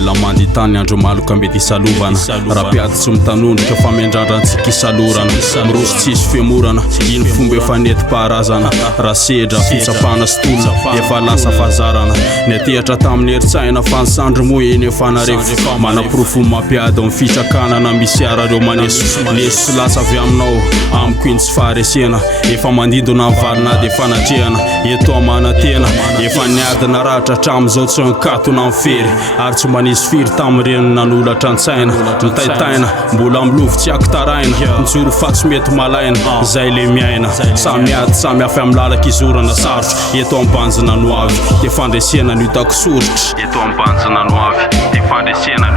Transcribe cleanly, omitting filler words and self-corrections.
velona manditany andro maloka mety isalovana raha piatitsy mitanondrika fa miandrandrantsika isalorana mirosy tsisy fiamorana iny fomba efa neti-paharazana raha sedra fitsapana sy tolona efa lasa fazarana netehatra tamin'ny heritsaina fa nisandro moa eny efa narevo manaprofo mampiady amin'ny fitrakanana misy arareo maneso leso lasa avy aminao amiko iny tsy faharesena efa mandindona mivalina dia efa natrehana eto amanantena efa niadina rahatra hatramin'izao tsy nikatona mifery ary tsy manisy firy tamin'ireny nanolatra an-tsaina nitaitaina mbola milovo tsy akitaraina nijoro fa tsy mety malaina zay le miaina samiady samy hafa amin'ny lalaka izorana sarotra eto ambanjina no avy dia fandresena no hitako soritra eto ambanjina no avy dia fandresena